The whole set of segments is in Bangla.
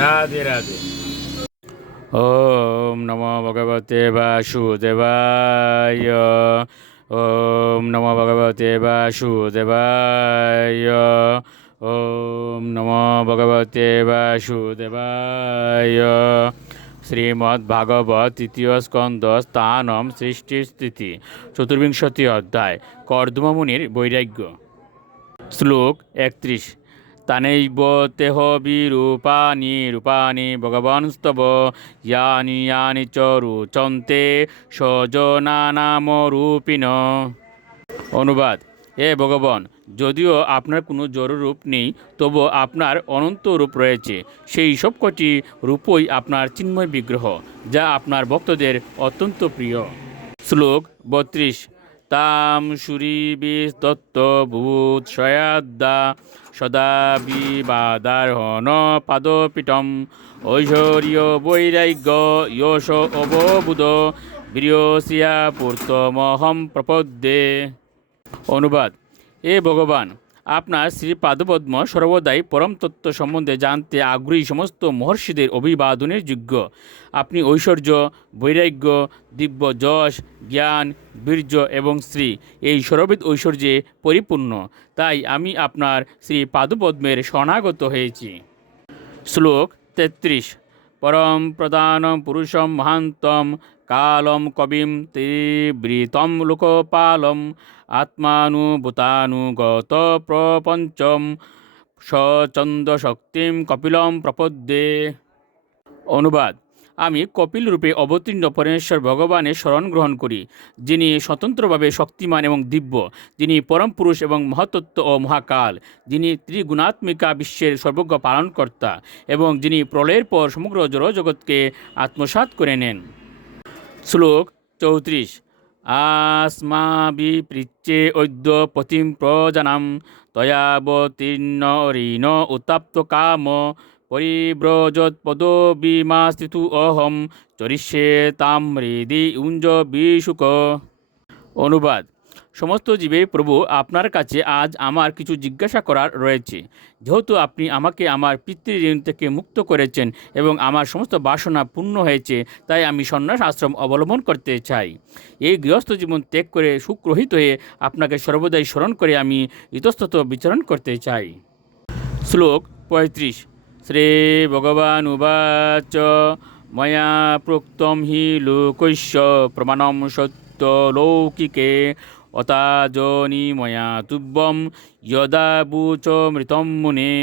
রাধে রাধে। ওম নমো ভগবতে বাসুদেবায়। ওম নমো ভগবতে বাসুদেবায়। ওম নমো ভগবতে বাসুদেবায়। শ্রীমদ্ভাগবত তৃতীয় স্কন্দ স্থানম সৃষ্টি স্থিতি চতুর্বিংশতি অধ্যায় কর্দমমুনির বৈরাগ্য। শ্লোক 31। তানৈব তেহ বিরূপানি রূপানি ভগবানস্তব ইয়ানি ইয়ানি চ রুচন্তে সজনানামরূপিণ। অনুবাদ: হে ভগবান, যদিও আপনার কোনো জড়রূপ নেই, তবু আপনার অনন্ত রূপ রয়েছে। সেই সবকটি রূপই আপনার চিন্ময় বিগ্রহ, যা আপনার ভক্তদের অত্যন্ত প্রিয়। শ্লোক 32। তাম সুরীবিস্তত্ত ভূৎসয়াদ্দা সদা বিবাদার্হণ পাদপীঠম ঐশ্বর্য বৈরাগ্য যশ অববুধ বীর্যস্যা পূর্তমহম প্রপদ্যে। অনুবাদ: এ ভগবান, আপনার শ্রীপাদপদ্ম সর্বদাই পরম তত্ত্ব সম্বন্ধে জানতে আগ্রহী সমস্ত মহর্ষিদের অভিবাদনের যোগ্য। আপনি ঐশ্বর্য, বৈরাগ্য, দিব্য যশ, জ্ঞান, বীর্য এবং শ্রী, এই সর্ববিধ ঐশ্বর্যে পরিপূর্ণ। তাই আমি আপনার শ্রীপাদপদ্মের শরণাগত হয়েছি। শ্লোক 33। পরম প্রধান পুরুষম মহান্তম কালম কবিম ত্রিবৃতম লোকপালম আত্মানুভূতানুগত প্রপঞ্চম স্বচ্ছন্দ শক্তিম কপিলম প্রপদ্যে। অনুবাদ: আমি কপিল রূপে অবতীর্ণ পরমেশ্বর ভগবানের শরণ গ্রহণ করি, যিনি স্বতন্ত্রভাবে শক্তিমান এবং দিব্য, যিনি পরম পুরুষ এবং মহাতত্ত্ব ও মহাকাল, যিনি ত্রিগুণাত্মিকা বিশ্বের সর্বজ্ঞ পালনকর্তা এবং যিনি প্রলয়ের পর সমগ্র জড়জগৎকে আত্মসাৎ করে নেন। শ্লোক 34। আসমাবিপৃচ্যে অদ্য পতিম প্রজানাম তয়াবতীর্ণ ঋণ উত্তাপ্ত কাম পরিব্রজৎপদবিমাস্থিতু অহম চরিষ্যে তাম হৃদি উঞ্জ বিশুক। অনুবাদ: সমস্ত জীবের প্রভু, আপনার কাছে আজ আমার কিছু জিজ্ঞাসা করার রয়েছে। যেহেতু আপনি আমাকে আমার পিতৃঋণ থেকে মুক্ত করেছেন এবং আমার সমস্ত বাসনা পূর্ণ হয়েছে, তাই আমি সন্ন্যাস আশ্রম অবলম্বন করতে চাই। এই গৃহস্থ জীবন ত্যাগ করে সুখরহিত হয়ে আপনাকে সর্বদাই স্মরণ করে আমি ইতস্তত বিচরণ করতে চাই। শ্লোক 35। শ্রী ভগবান উবাচ ময়া প্রোক্তম হি লোকস্য প্রমাণম সত্য লৌকিকে অতাজনি ময়া তুভ্যম যদা বুচ মৃতম মুনে।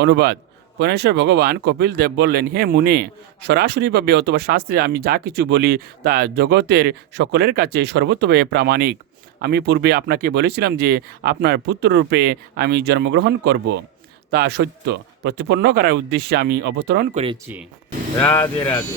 অনুবাদ: পরমেশ্বর ভগবান কপিল দেব বললেন, হে মুনে, সরাসরিভাবে অথবা শাস্ত্রে আমি যা কিছু বলি তা জগতের সকলের কাছে সর্বতভাবে প্রামাণিক। আমি পূর্বে আপনাকে বলেছিলাম যে আপনার পুত্ররূপে আমি জন্মগ্রহণ করব। তা সত্য প্রতিপন্ন করার উদ্দেশ্যে আমি অবতরণ করেছি। রাধে রাধে।